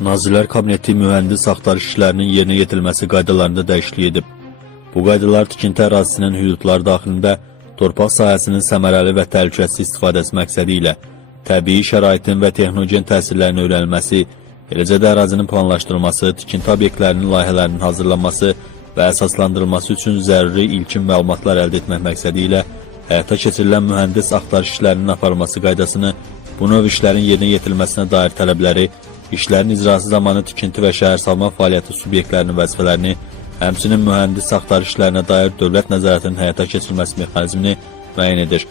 Nazirlər Kabineti mühəndis axtarış işlərinin yerinə yetirilməsi qaydalarında dəyişiklik edib. Bu qaydalar tikinti ərazisinin hüdudları daxilində torpaq sahəsinin səmərəli və təhlükəsiz istifadəsi məqsədi ilə təbii şəraitin və texnogen təsirlərin öyrənilməsi, eləcə də ərazinin planlaşdırılması, tikinti obyektlərinin layihələrinin hazırlanması və əsaslandırılması üçün zəruri ilkin məlumatlar əldə etmək məqsədi ilə həyata keçirilən mühəndis axtarış işlərinin aparılması qaydasını, bu növ işlərin yerinə yetirilməsinə dair tələbləri, işlərin icrası zamanı tikinti və şəhərsalma fəaliyyəti subyektlərinin vəzifələrini, həmçinin mühəndis axtarış dair dövlət nəzarətinin həyata keçirilməsi mexanizmini müəyyən edir.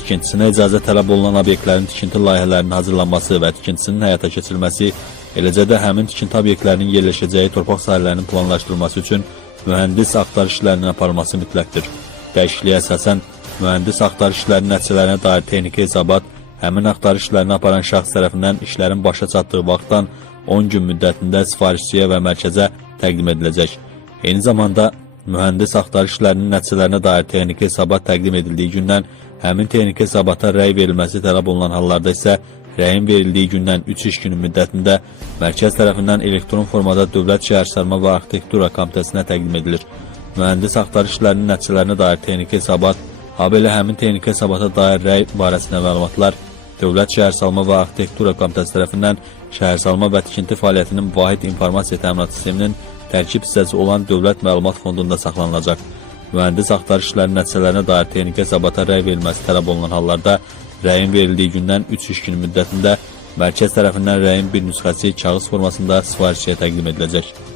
Tikintisinə icazə tələb olunan obyektlərin tikinti layihələrinin hazırlanması və tikintisinin həyata keçirilməsi, eləcə də həmin tikinti obyektlərinin yerləşəcəyi torpaq sahələrinin planlaşdırılması üçün mühəndis axtarış işlərinin aparılması mütləqdir. Dəyişikliyə əsasən mühəndis axtarış işlərinin dair texniki hesabat həmin axtarış işlərini aparan şəxs tərəfindən işlərin başa çatdığı vaxtdan 10 gün müddətində sifarişçiyə və mərkəzə təqdim ediləcək. Eyni zamanda mühəndis axtarış işlərinin nəticələrinə dair texniki hesabat təqdim edildiyi gündən həmin texniki hesabata rəy verilməsi tələb olunan hallarda isə rəyin verildiyi gündən 3 iş günü müddətində mərkəz tərəfindən elektron formada Dövlət Şəhərsarma və Arxitektura Komitəsinə təqdim edilir. Mühəndis axtarış işlərinin nəticələrinə dair texniki hesabat, habelə həmin texniki hesabata dair rəy barəsində məlumatlar Dövlət Şəhərsalma və Arxitektura Komitəsi tərəfindən şəhərsalma və tikinti fəaliyyətinin vahid informasiya təminat sisteminin tərkib hissəsi olan Dövlət Məlumat Fondunda saxlanılacaq. Mühəndis axtarış işlərinin nəticələrinə dair texniki hesabata rəy verilməsi tələb olunan hallarda rəyin verildiyi gündən 3 iş günü müddətində mərkəz tərəfindən rəyin bir nüsxəsi kağız formasında sifarişçiyə təqdim ediləcək.